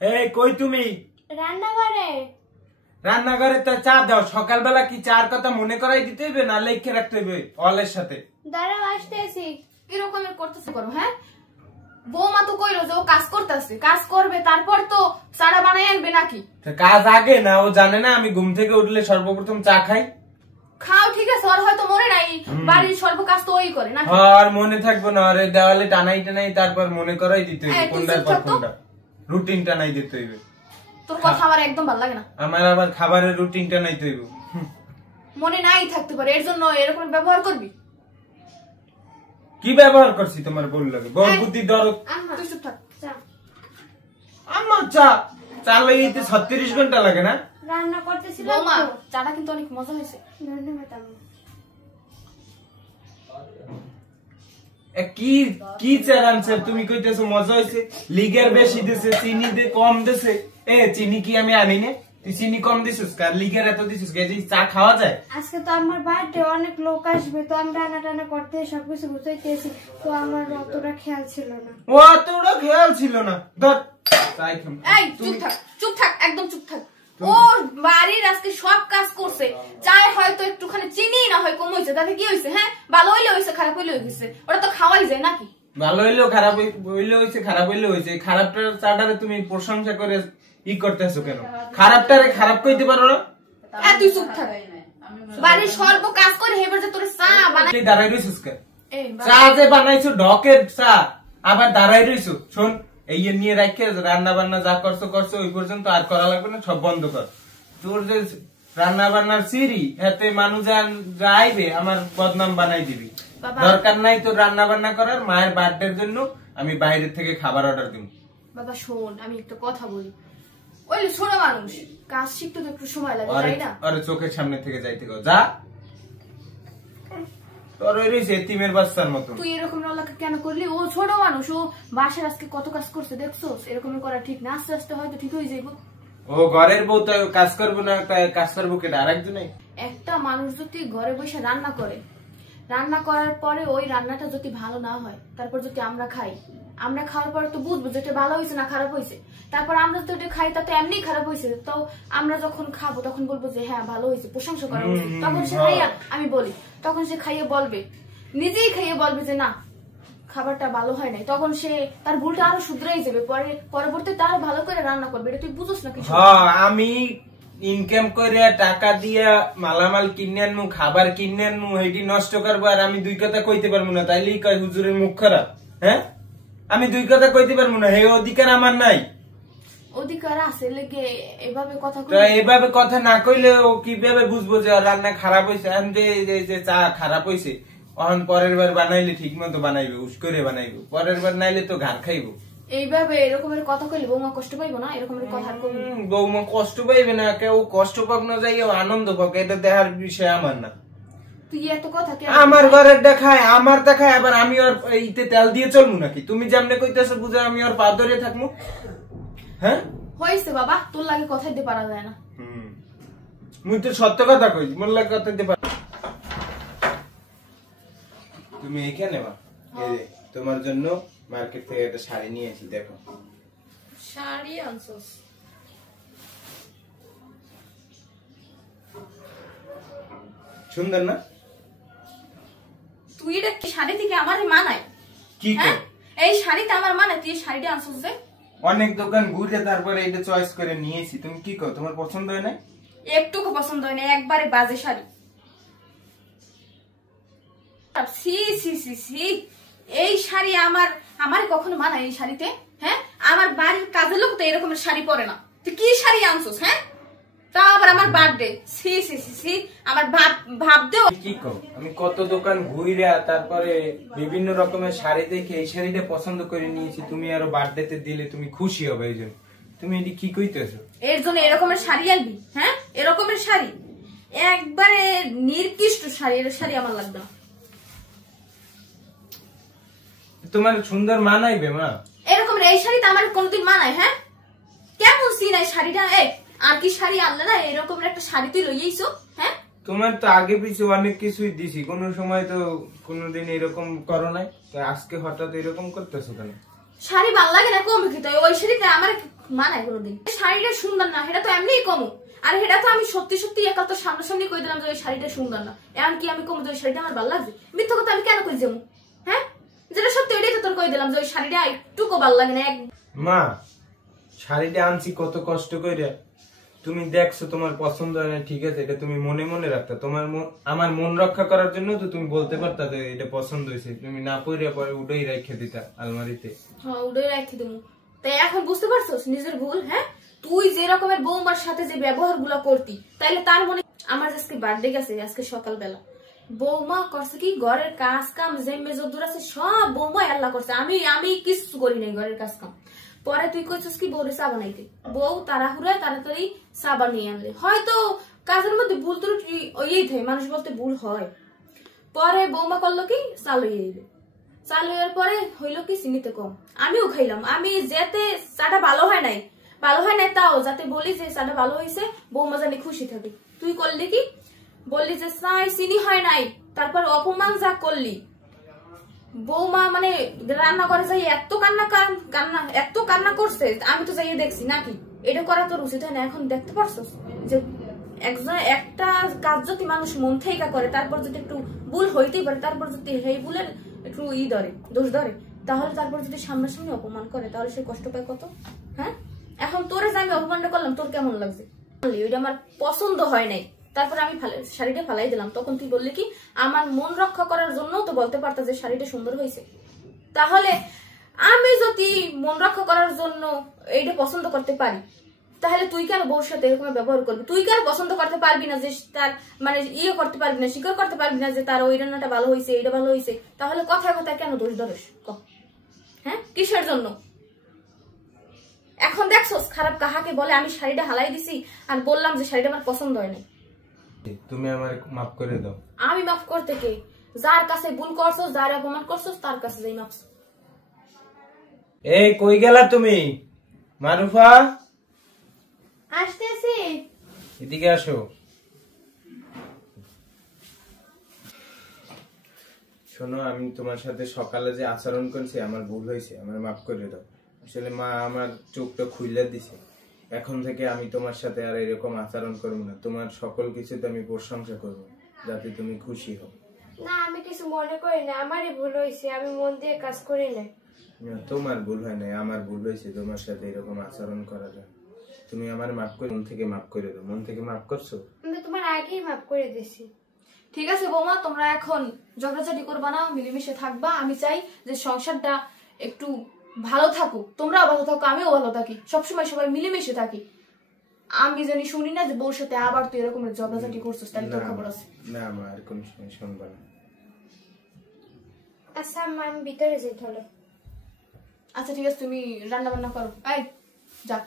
এই কই তুমি? রান্নাঘরে। রান্নাঘরে তো চা দাও। সকালবেলা কি চার কথা মনে করাই দিতে হইবে না লিখে রাখতে হইবে অলের সাথে? দাঁড়াও আসতেছি। কিরকমের করতেছে করো, হ্যাঁ? বৌমা তো কইলো যে ও কাজ করতেছে, কাজ করবে, তারপর তো চারা বানাই আনবে নাকি? কাজ আগে না, ও জানে না আমি ঘুম থেকে উঠলে সর্বপ্রথম চা খাই? খাও ঠিক আছে, ওর হয়তো মনে নাই, বাড়ির সর্ব কাজ তো ওই করে নাকি? আর মনে থাকবো না, আরে দেওয়ালে টানাই টানাই তারপর মনে করাই দিতে হইবে কোনটার পর কোনটা, রুটিন টানাই দিতে হইবে। তোর কথা আমার একদম ভালো লাগে না। আমার আবার খাবারের রুটিন টানাই হইবে। মনে নাই থাকতে পারে, এর জন্য এরকম ব্যবহার করবি? কি ব্যবহার করছি তোমার বল লাগে? বল বুদ্ধি দরদ। তুই চুপ থাক। আমার চা চা লাগাইতে 36 ঘন্টা লাগে না? রান্না করতেছিলাম বৌমা, তো। চাটা কিন্তু অনেক মজা হয়েছে। ধন্যবাদ আম্মা। কি কি চা রানছে তুমি কইতেছো মজা হইছে? লিগার বেশি দিছে, চিনি দে কম দিছে। চিনি কি আমি আনি না? তুই চিনি কম দিছিস কার লিগার এত দিছিস কে? চা খাওয়া যায়? আজকে তো আমার বার্থডে, অনেক লোক আসবে, তো আমি রান্না টান্না করতে সবকিছু বুঝাইতেছি, তো আমার অতটা খেয়াল ছিল না। ও অতটা খেয়াল ছিল না। ধর চাই খাম। এই চুপ থাক, চুপ থাক, একদম চুপ থাক। ও বাড়ির আজকে সব কাজ করছে, চায় হয়তো একটুখানি চিনি না হয় কম হয়েছে, তাতে কি হয়েছে? হ্যাঁ, ভালো হইলে হয়েছে, খারাপ হইলে হয়েছে, ওটা তো খাওয়াই যায় নাকি? ভালো হইলেও খারাপ হইলে হয়েছে, খারাপ হইলে হয়েছে। খারাপটার চাটারে তুমি প্রশংসা করে ই করতেছো কেন? খারাপটারে খারাপ কইতে পারো না? তুই চুপ থাক। বাড়ির সর্ব কাজ করে হেবার যে তোর চা বানাই দাঁড়াই রইছিস কেন? চা যে বানাইছো ঢকের চা, আবার দাঁড়াই রইছো। শোন, এই নিয়ে রাখে রান্না বান্না যা করছো করছো, ওই পর্যন্ত আর করা লাগবে না, সব বন্ধ কর। তোর যে রান্না বান্নার সিঁড়ি এতে মানুষ যা আইবে আমার বদনাম বানাই দিবি। দরকার নাই তোর রান্না বান্না করার। মায়ের বার্থডের জন্য আমি বাইরে থেকে খাবার অর্ডার দিব। বাবা শোন, আমি একটা কথা বলি, ওই ছোট মানুষ কাজ শিখতে তো একটু সময় লাগে, তাই না? আরে চোখের সামনে থেকে যাইতে গো যা। তোর ওই রইছে এতিমের বাচ্চার মতো। তুই এরকম নলাকে কেন করলি? ও ছোট মানুষ, ও বাসার আজকে কত কাজ করছে দেখছো? এরকম করা ঠিক না, আস্তে আস্তে হয়তো ঠিক হয়ে যাইব। ও ঘরের বউ তো কাজ করবো না, কাজ করবো কেটা আরেকজনে? একটা মানুষ যদি ঘরে বসে রান্না করে, রান্না করার পরে ওই রান্নাটা যদি ভালো না হয়, তারপর যদি আমরা খাই, আমরা খাওয়ার পরে তো বুঝবো যেটা ভালো হয়েছে না খারাপ হয়েছে। তারপর আমরা যদি ওটা খাই তা তো এমনি খারাপ হয়েছে, তো আমরা যখন খাবো তখন বলবো যে হ্যাঁ ভালো হয়েছে, প্রশংসা করা উচিত। তখন সে খাইয়া, আমি বলি, তখন সে খাইয়ে বলবে, নিজেই খাইয়ে বলবে যে না খাবারটা ভালো হয় নাই, তখন সে তার ভুলটা আরো শুধরাই যাবে, পরে পরবর্তীতে আরো ভালো করে রান্না করবে। এটা তুই বুঝোস না কিছু? আমি ইনকাম করে টাকা দিয়া মালামাল কিনে আনমু, খাবার কিনে আনমু, এটি নষ্ট করবো আর আমি দুই কথা কইতে পারবো না, তাইলেই কয় হুজুরের মুখ খারাপ। হ্যাঁ, আমি দুই কথা কইতে পারবো না, এই অধিকার আমার নাই। অধিকার আছে লেগে এভাবে কথা তো এভাবে কথা না কইলে ও কিভাবে বুঝবো যে রান্না খারাপ হয়েছে? যে চা খারাপ হয়েছে, এখন পরের বার বানাইলে ঠিক মতো বানাইবে, উস করে বানাইবো, পরের বার নাইলে তো ঘাড় খাইবো। এইভাবে এরকমের কথা কইলে বৌমা কষ্ট পাইবো না? এরকমের কথা আর কইবি না। বৌমা কষ্ট পাইবে না, কেউ কষ্ট পাক না যাই আনন্দ পাক, এটা দেখার বিষয় আমার না। তুই এত কথা কে? আমার ঘরের দেখায়, আমার দেখায়, আবার আমি ওর ইতে তেল দিয়ে চলবো নাকি? তুমি যেমনে কইতেছো বুঝে আমি ওর পা ধরে থাকবো? হ্যাঁ হয়েছে বাবা, তোর লাগে কথা দিতে পারা যায় না। মুই তো সত্য কথা কই, মোর লাগে কথা দিতে পার। তুমি এখানে বা তোমার জন্য মার্কেট থেকে একটা শাড়ি নিয়ে এসেছি, দেখো। শাড়ি আনছস? সুন্দর না? তুই এটা কি শাড়ি থেকে আমার মানায়? কি হ্যাঁ, এই শাড়িতে আমার মানায়, তুই শাড়িটা আনছস যে? অনেক দোকান ঘুরে তারপরে এটা চয়েস করে নিয়েছি। তুমি কি কর, তোমার পছন্দ হয় না? একটুকু পছন্দ হয় না, একবারে বাজে শাড়ি। সি সি সি সি, এই শাড়ি আমার কখনো মানায় এই শাড়িতে? হ্যাঁ, আমার বাড়ির কাজের লোক তো এরকমের শাড়ি পরে না। তুই কি শাড়ি আনছস? হ্যাঁ, তা আবার আমার বার্থডে। সি সি সি সি, আমার ভাব দেও। কি কর, আমি কত দোকান ঘুরে তারপরে বিভিন্ন রকমের শাড়ি দেখে এই শাড়িটা পছন্দ করে নিয়েছি। তুমি আরো বার্থডেতে দিলে তুমি খুশি হবে, এই জন্য। তুমি এটি কি কইতেছো? এর জন্য এরকমের শাড়ি আনবি? হ্যাঁ, এরকমের শাড়ি একবারে নির্দিষ্ট শাড়ি, এর শাড়ি আমার লাগবে না। তোমার সুন্দর মানাইবে মা এরকম এই শাড়িটা আমার কোনদিন মানায়? হ্যাঁ, কেমন সিনাই শাড়িটা? আর কি শাড়ি আনলে না এরকম একটা শাড়ি তুই লইয়াইছো? হ্যাঁ, তোমার তো আগে পিছু অনেক কিছুই দিছি, কোন সময় তো কোনদিন এরকম করো নাই, আজকে হঠাৎ এরকম করতেছো কেন? শাড়ি ভালো লাগে না কমে খেতে, ওই শাড়িতে আমার মানায় কোনোদিন। শাড়িটা সুন্দর না সেটা তো এমনিই কমু, আর সেটা তো আমি সত্যি সত্যি একাত্ত সামনাসামনি কই দিলাম যে ওই শাড়িটা সুন্দর না। এখন কি আমি কমু যে ওই শাড়িটা আমার ভালো লাগছে? মিথ্যা কথা আমি কেন কই যাবো? হ্যাঁ, যেটা সত্যি ওইটাই তো তোর কই দিলাম যে ওই শাড়িটা একটুকু ভালো লাগে না। মা শাড়িটা আনছি কত কষ্ট করে, তুমি দেখছো তোমার পছন্দ হয় না, ঠিক আছে, এটা তুমি মনে মনে রাখতা, তোমার আমার মন রক্ষা করার জন্য তো তুমি বলতে পারতা যে এটা পছন্দ হয়েছে, তুমি না পরে পরে উডেই রেখে দিতা আলমারিতে। হ্যাঁ উডেই রেখে দেবো। তাই এখন বুঝতে পারছোস নিজের ভুল? হ্যাঁ, তুই যে রকমের বৌমার সাথে যে ব্যবহার গুলা করতি, তাইলে তার মনে আমার আজকে বার্থডে গেছে, আজকে সকালবেলা বৌমা করছে কি ঘরের কাজ কাম যে মেজদুর আছে সব বৌমা আল্লাহ করছে, আমি কিছু করি নাই ঘরের কাজ কাম। পরে তুই কইছিস কি বউরে চা বানাইতে, বউ তাড়াহুড়ায় তাড়াতাড়ি চা বানিয়ে আনলে, হয়তো কাজের মধ্যে ভুল ত্রুটি ওই থাকে, মানুষ বলতে ভুল হয়। পরে বৌমা করলো কি চা লইয়ে দিবে, চা লইয়ার পরে হইলো কি চিনিতে কম, আমিও খাইলাম। আমি যেতে চাটা ভালো হয় নাই তাও যাতে বলি যে চাটা ভালো হয়েছে, বৌমা জানি খুশি থাকে। তুই করলি কি বললি যে চাই চিনি হয় নাই, তারপর অপমান যা করলি। বৌমা মানে রান্না করে যাই এত কান্না করছে, আমি তো যাইয়ে দেখছি নাকি, এটা করা তোর উচিত হয় না। এখন দেখতে পারছস যে একজন একটা কাজ যদি মানুষ মন থেকে করে, তারপর যদি একটু ভুল হইতেই পারে, তারপর যদি এই ভুলের একটু দোষ ধরে, তাহলে তারপর যদি সামনাসামনি অপমান করে, তাহলে সে কষ্ট পায় কত। হ্যাঁ, এখন তোরে যে আমি অপমানটা করলাম তোর কেমন লাগছে? ওইটা আমার পছন্দ হয় নাই, তারপর আমি শাড়িটা ফালাই দিলাম। তখন তুই বললি কি আমার মন রক্ষা করার জন্য তো বলতে পারতা যে শাড়িটা সুন্দর হয়েছে। তাহলে আমি যদি মন রক্ষা করার জন্য এইটা পছন্দ করতে পারি, তাহলে তুই কেন বউর সাথে এরকম ব্যবহার করবি? তুই কেন পছন্দ করতে পারবি না যে তার মানে করতে পারবি না, স্বীকার করতে পারবি না যে তার ওই রান্নাটা ভালো হয়েছে, এইটা ভালো হয়েছে? তাহলে কথায় কথায় কেন দোষ ধরিস? হ্যাঁ, কিসের জন্য? এখন দেখছস খারাপ কাহাকে বলে? আমি শাড়িটা হালাই দিছি আর বললাম যে শাড়িটা আমার পছন্দ হয় না। তুমি আমার মাফ করে দাও। আমি মাফ করতে কে? যার কাছে ভুল করছস, যার অপমান করছস, তার কাছে যাই মাফ। এই কই গেলা তুমি? মারুফা আসতেছি। এদিকে আসো। শোনো, আমি তোমার সাথে সকালে যে আচরণ করেছি আমার ভুল হয়েছে, আমার মাফ করে দাও। আসলে মা আমার চোখটা খুইলে দিছে, এখন থেকে আমি তোমার সাথে আর এরকম আচরণ করবো না, তোমার সকল কিছুতে আমি প্রশংসা করবো যাতে তুমি খুশি হও। না আমি কিছু মনে করি না, আমারই ভুল হয়েছে, আমি মন দিয়ে কাজ করি না। তোমার ভুল হয় নাই, আমার ভুল হয়েছে তোমার সাথে এরকম আচরণ করা যায়। তুমি আমার মাফ করে মন থেকে মাফ করে দাও। মন থেকে মাফ করছো? আমি তোমার আগেই মাফ করে দিছি। ঠিক আছে বৌমা, তোমরা এখন ঝগড়াঝাটি করবা না, মিলেমিশে থাকবা। আমি চাই যে সংসারটা একটু ভালো থাকুক, তোমরাও ভালো থাকো, আমিও ভালো থাকি, সবসময় সবাই মিলেমিশে থাকি। আমি জানি শুনি না যে বউর সাথে আবার তুই এরকম ঝগড়াঝাটি করছিস, তাহলে তোর খবর আছে। না মা, আর কোন সময় শুনবা না। আচ্ছা আমি ভিতরে যাই তাহলে। আচ্ছা ঠিক আছে, তুমি রান্না বান্না করো, এই যা।